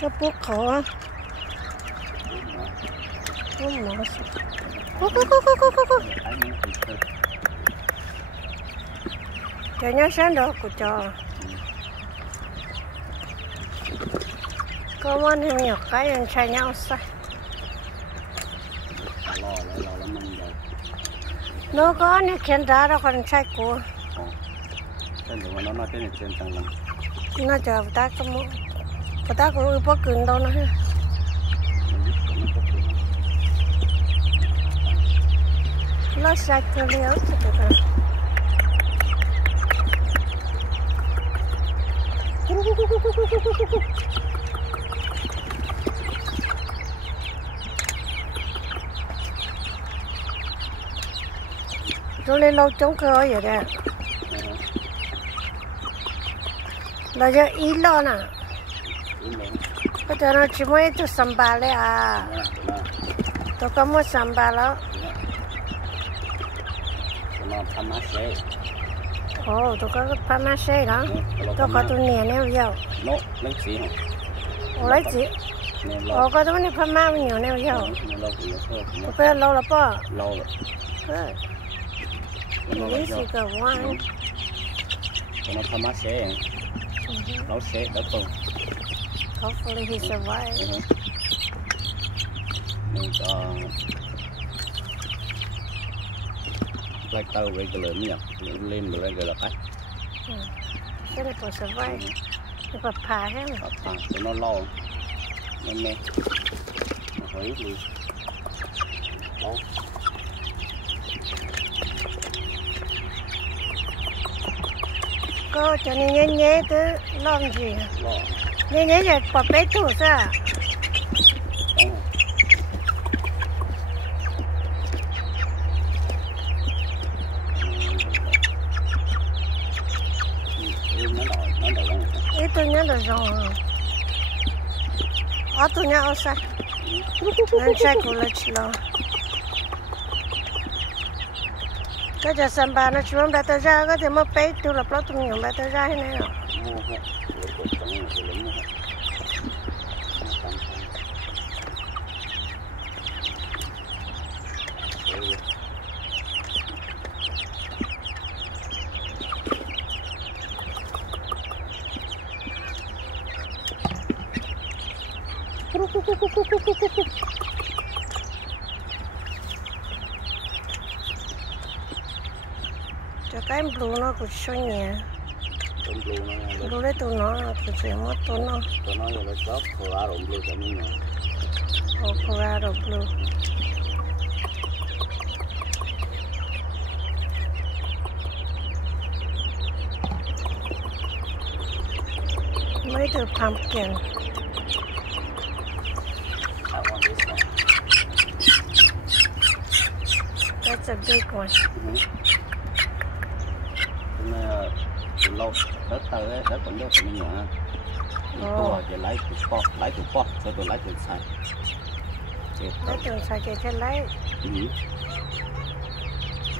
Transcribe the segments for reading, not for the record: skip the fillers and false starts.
cái bút khổ không mở cho nhớ sáng đó của trò có món thêm nhiều cái anh trai nhau sao nó có nè khen ra đó còn trai của nó chờ ta có muốn ta cũng có cứng đâu nữa nó sạch cho liễu rồi lên lâu chống cơ vậy đấy là cho ý lo nè bây giờ nó chỉ mới tôi samba đấy à tôi có mua samba đó ồ tôi có cái pharmacy đó tôi có tôi nè neo dầu lấy gì ồ có tôi nè pharmacy nhiều neo dầu tôi có lâu là bao lâu lấy gì cả quan nó pharmacy nó sẽ đỡ tồn. Hopefully he survives. Mình có like tàu regular nhỉ, lên regular cách. Cái này có survive, cái bắp phá hết rồi. Bắp phá, tụi nó lo, nó mê, nó hối đi, lo. Cô cho nên nhé cứ làm gì? Nhé rồi bỏ bé thủ ra. Ít tôi nhớ được rồi. Ở tôi nhớ ở sao? Nên chạy của lịch lo. Cái giờ sắm ba nó chuẩn bị tới ra cái thì mới bé tôi là bao nhiêu nhiều bé tới ra thế này rồi. Cho cái blue nó cũng xoay nhẹ. Blue đấy tụi nó cũng chỉ mất tụi nó. Tụi nó là shop Colorado blue cho mình nè. Colorado blue. Mấy từ pumpkin. That's a big one. Lâu đất tơ ấy, đất còn đất mình nhỏ. Tôi chỉ lấy từ pot, cho tôi lấy từ xài. Lấy từ xài chỉ cho lấy.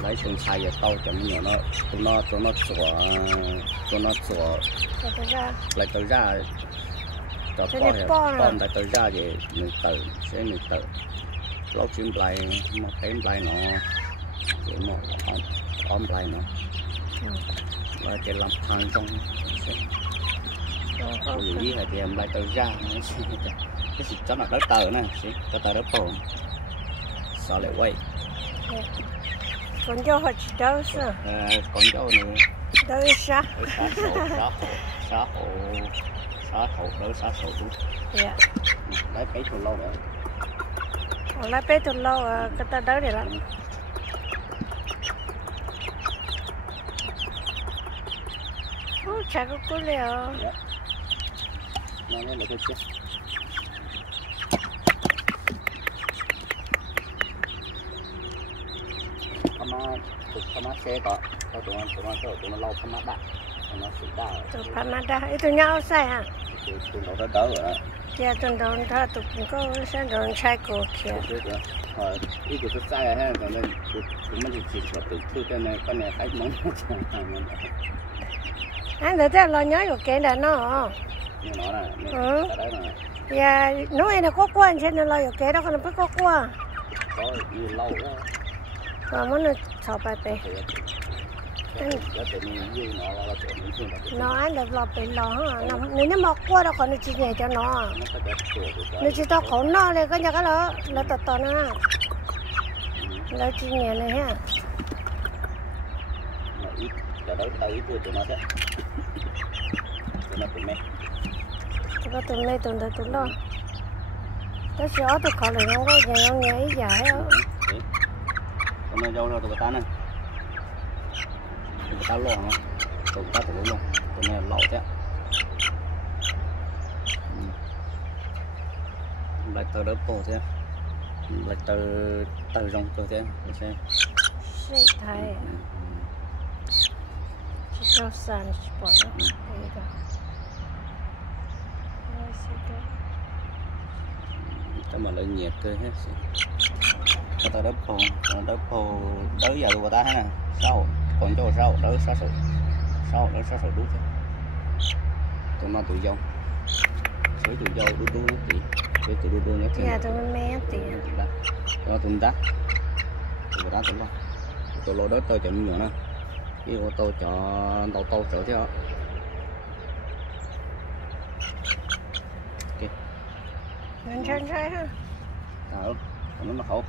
Lấy từ xài giờ tao cho mình nhỏ nó, tụi nó chùa. Lấy từ ra. Cho bom lấy từ ra thì mình tự. Lâu chuyên play, một tém play nó, chỉ một ôm play nó. Và cái làm thang trong gì là thì em lại từ ra cái gì cho nó đỡ tờ nè xí cho tờ đỡ bồn sao lại quay con dâu họ chỉ đâu sao con dâu này đâu xa xã hộ đúng lấy cái thù lâu nữa lấy bé thù lâu cái ta đỡ để lắm chả có cú liều. Nó lấy cái chứ. Pama xe có tụi nó lâu Pamada. Nó sụt đau. Tụi Pamada, itu nhau sai hả? Tụi nó đỡ rồi đó. Dạ tụi nó thà tụi có sáng rồi chạy cổ kia. Ý của tôi sai ha, còn nên tụi mình chỉ là tự thư cái này cái món anh đứa ta lo nhớ của cái đó nó. Nó nè, đấy nè. dạ nói là có quan trên là ở cái đó còn phải có quan có nhiều lâu đó và muốn là thọ bài bè nó ăn được lọt bị lọ nếu nó mọc qua đó còn nó chỉ nhảy cho nó chỉ tao khổ nó lên cái nhà cái đó là to nó là chỉ nhảy này ha có tụi mẹ tụi đó cái gió tụi họ lại không có nhà ông nhảy dài á con này dâu rồi tụi ta này tụi ta lo không tụi ta tụi luôn tụi này lẩu thế lại từ đó bò thế lại từ rong từ thế để xem xây thay chỉ cho sàn bỏ đó đây đó cho mà lợi nhiệt cơ hết cái tao đớp hồ tới giờ tụi ta nè sau còn cho sau đỡ sát sự đúng thế tụi nó tụi dâu với tụi dâu đu thì với tụi đu nhất thì nhà tụi mẹ tiền nó tụi ta tụi ta tụi tụi lô đất tôi chọn nhiều nè cái ô tô chọn tàu chở theo mình chơi ha nó mà khổ